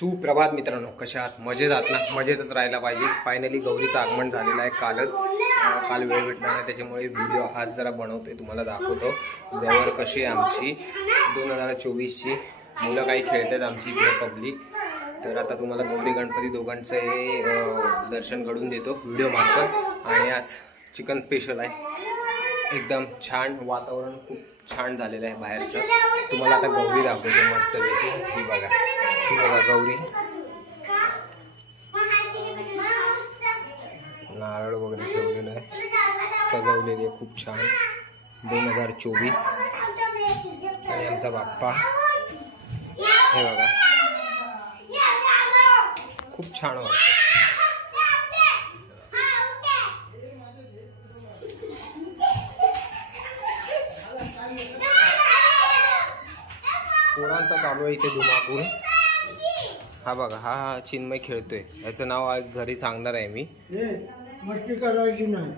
सुप्रभात मित्रांनो, कशा आहात? मजेत आहात ना? मजेतच राहायला पाहिजे. फायनली गौरीचं आगमन झालेलं आहे कालच. काल वेळ भेटला नाही, त्याच्यामुळे व्हिडिओ आज जरा बनवतोय, तुम्हाला दाखवतो गौर कशी आहे आमची 2024ची. मुलं काही खेळतात आमची इकडे पब्लिक. तर आता तुम्हाला गौरी गणपती दोघांचं हे दर्शन घडून देतो व्हिडिओ मार्फत. आणि आज चिकन स्पेशल आहे. एकदम छान वातावरण, खूप छान झालेलं आहे बाहेरचं. तुम्हाला आता गौरी दाखवतो मस्त पैकी. ही बघा, ही बघा गौरी. नारळ वगैरे ठेवलेलं आहे, सजवलेली आहे खूप छान. 2024. आणि आमचा बाप्पा हे बघा, खूप छान वाटतं. पोरांचा चालू आहे इथे धुमाकूळ. हा बघा, हा चिन्मय खेळतोय. याचं नाव घरी सांगणार आहे मी. मस्ती करायची नाही.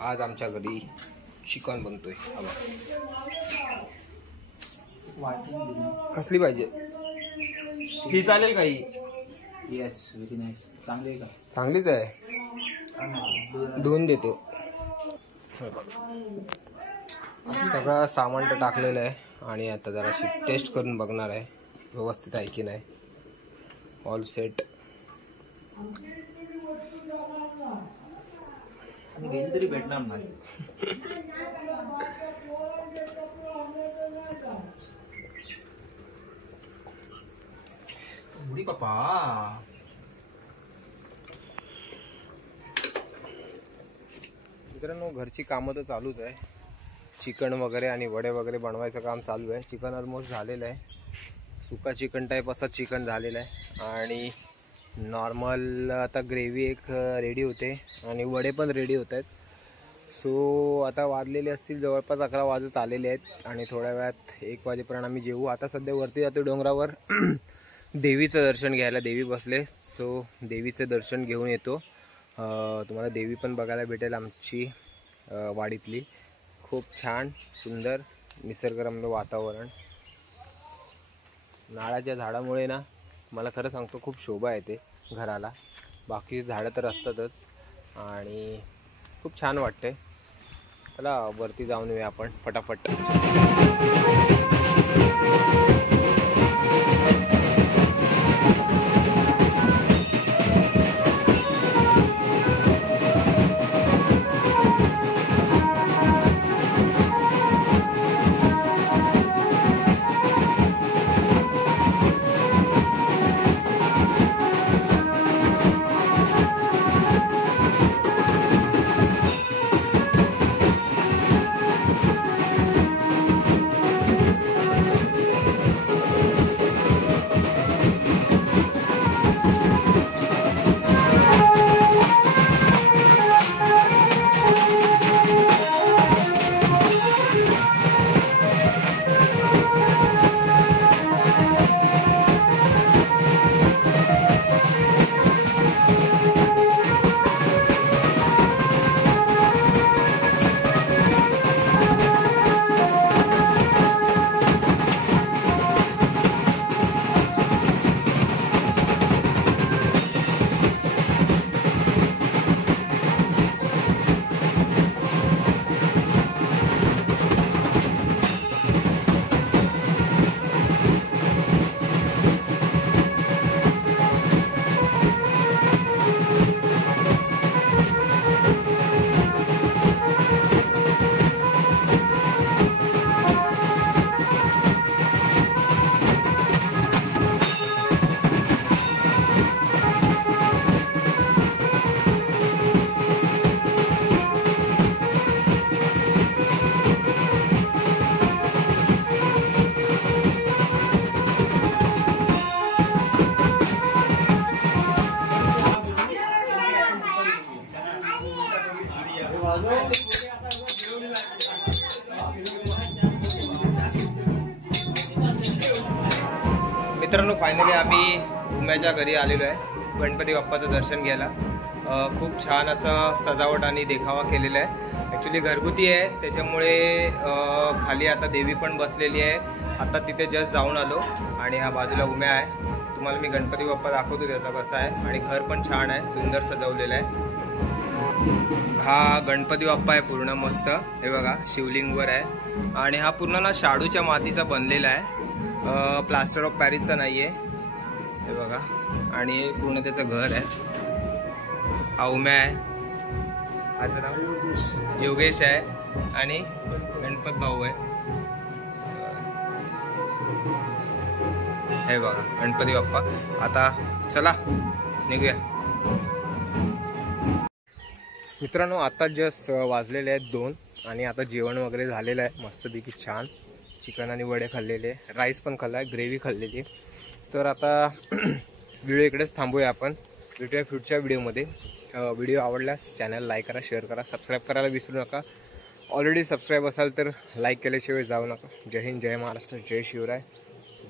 आज आमच्या घरी चिकन बनतोय. कसली पाहिजे? ही चालेल का? ही येस, व्हेरी नाईस. चांगली आहे का? चांगलीच आहे, धुवून देतो. सगळं सामान तर टाकलेलं आहे आणि आता जराशी टेस्ट करून बघणार आहे व्यवस्थित आहे की नाही. All set. तरी भेटणार नाही. बाप्पा, मित्रांनो घरची कामं तर चालूच आहे. चिकन वगैरे आणि वडे वगैरे बनवायचं काम चालू आहे. चिकन ऑलमोस्ट झालेलं आहे. सुका चिकन टाईप असा चिकन झालेला आहे. आणि नॉर्मल आता ग्रेव्ही एक रेडी होते आणि वडे पण रेडी होत आहेत. सो आता वाजलेले असतील जवळपास 11 वाजत आलेले आहेत. आणि थोड्या वेळात 1 वाजेपर्यंत आम्ही जेवू. आता सध्या वरती जातो डोंगरावर देवीचं दर्शन घ्यायला. देवी बसले, सो देवीचं दर्शन घेऊन येतो. तुम्हाला देवी पण बघायला भेटेल आमची वाडीतली. खूप छान सुंदर निसर्गरम्य वातावरण. नारळाच्या झाडामुळे ना मला खरं सांगतो खूप शोभा येते घराला. बाकी झाडं तर असतातच आणि खूप छान वाटते. चला वरती जाऊन येऊया आपण फटाफट. मित्रांनो फायनली आम्ही उम्याच्या घरी आलेलो आहे गणपती बाप्पाचं दर्शन घ्यायला. खूप छान असं सजावट आणि देखावा केलेला आहे. ॲक्च्युली घरगुती आहे त्याच्यामुळे खाली आता देवी पण बसलेली आहे. आता तिथे जस्ट जाऊन आलो आणि हा बाजूला उम्या आहे. तुम्हाला मी गणपती बाप्पा दाखवतो त्याचा कसा आहे. आणि घर पण छान आहे, सुंदर सजवलेलं आहे. हा गणपती बाप्पा आहे पूर्ण मस्त. हे बघा शिवलिंगवर आहे आणि हा पूर्ण ना शाडूच्या मातीचा बनलेला आहे, प्लास्टर ऑफ पॅरिसचा नाही आहे. हे बघा आणि पूर्ण त्याचं घर आहे. हा उम्या आहे, माझं नाव योगेश आहे आणि गणपत भाऊ आहे. हे बघा गणपती बाप्पा. आता चला निघूया मित्रांनो. आता जस्ट वाजलेले आहेत 2 आणि आता जेवण वगैरे झालेलं आहे मस्तपैकी छान. चिकन आणि वडे खाल्लेले, राईस पण खाल्ला आहे, ग्रेव्ही खाल्लेली. तर आता व्हिडिओ इकडेच थांबूया आपण. भेटूया पुढच्या व्हिडिओमध्ये. व्हिडिओ आवडल्यास चॅनल लाईक करा, शेअर करा, सबस्क्राईब करायला विसरू नका. ऑलरेडी सबस्क्राईब असाल तर लाईक केल्याशिवाय जाऊ नका. जय हिंद, जय महाराष्ट्र, जय शिवराय,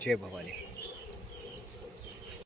जय भवानी.